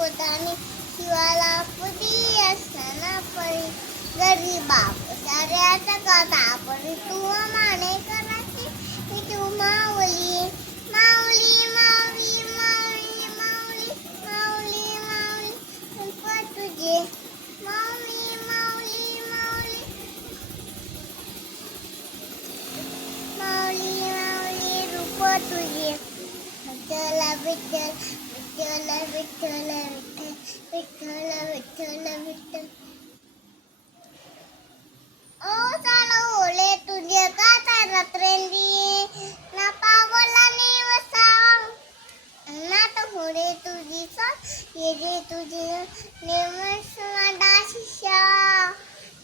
पोतानी शिवाला पुती असताना परी गरीबा साऱ्याचा कथा परी तू माने करायची मी तू माऊली माऊली माऊली माऊली माऊली माऊली माऊली रूप तुझे माऊली माऊली माऊली माऊली माऊली रूप तुझे विठ्ठल विठ्ठल विठ्ठल विठ्ठल विठ्ठल विठ्ठल विठ्ठल ओ चाल ओले तुझे का रात्रेंदी ना पावला निवसा ना तो होडे तुझी सा ये रे तुझे नेमस वाडा शिष्या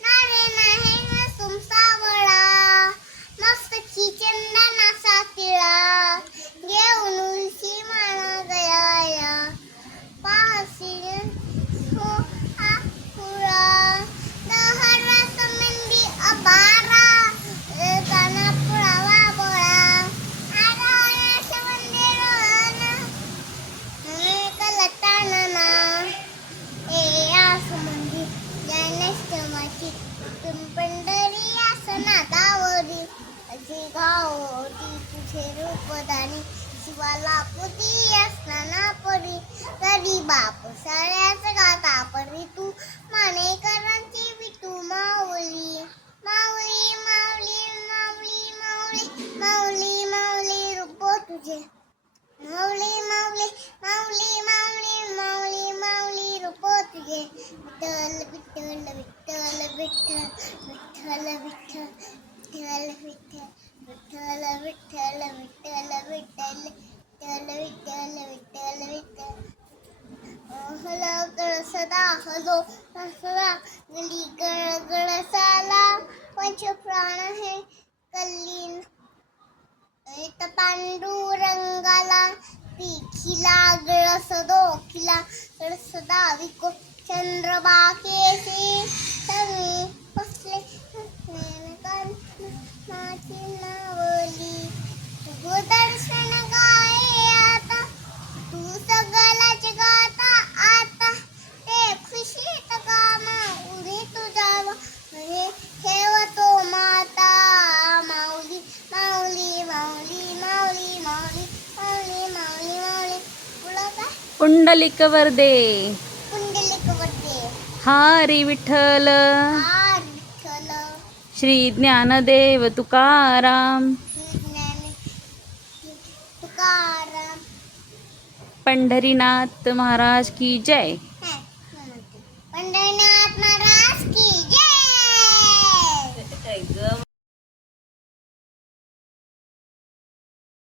ना रे नाही ना सुमसावळा मस्त खिचंदा ना सातिळा घेऊन उलशी माना गया पासी हो आ पुरा दहरा संबंधी अबारा काना पुरावा बोळा आराया संबंधी रोना कलताना ए या संबंधी ज्ञानेश्वराची तुम पंढरी आसना दावरी अशी गावती तुझे रूपदानी शिवाला पुती असताना परी गरीबा साऱ्याच गाता परी तू मानेकरांची विटू माऊली माऊली माऊली माऊली माऊली माऊली माऊली रूप तुझे माऊली माऊली माऊली माऊली माऊली माऊली रूप तुझे विठ्ठल विठ्ठल विठ्ठल विठ्ठल विठ्ठल विठ्ठल विठ्ठल विठ्ठल विठ्ठल विठ्ठल विठ्ठल विठ्ठल विठ्ठल विठ्ठल विठ्ठल हलो गळ सदा हलो सदा गली गळ गळ साला पंच प्राण है कल्लीन एक पांडुरंगाला पिखिला गळ सदो खिला गळ सदा विको चंद्रबाकेशी समी बसले माझी नावली तुझं दर्शन गाये आता तू सगळा जगाता आता ते खुशीत कामा उडी तुझा हे ठेवतो माता माऊली माऊली माऊली माऊली माऊली माऊली माऊली माऊली बोला काय पुंडलिक वरदे पुंडलिक वरदे हरी विठ्ठल हा विठ्ठल श्री ज्ञानदेव तुकाराम ज्ञान तुकाराम पंढरीनाथ महाराज की जय.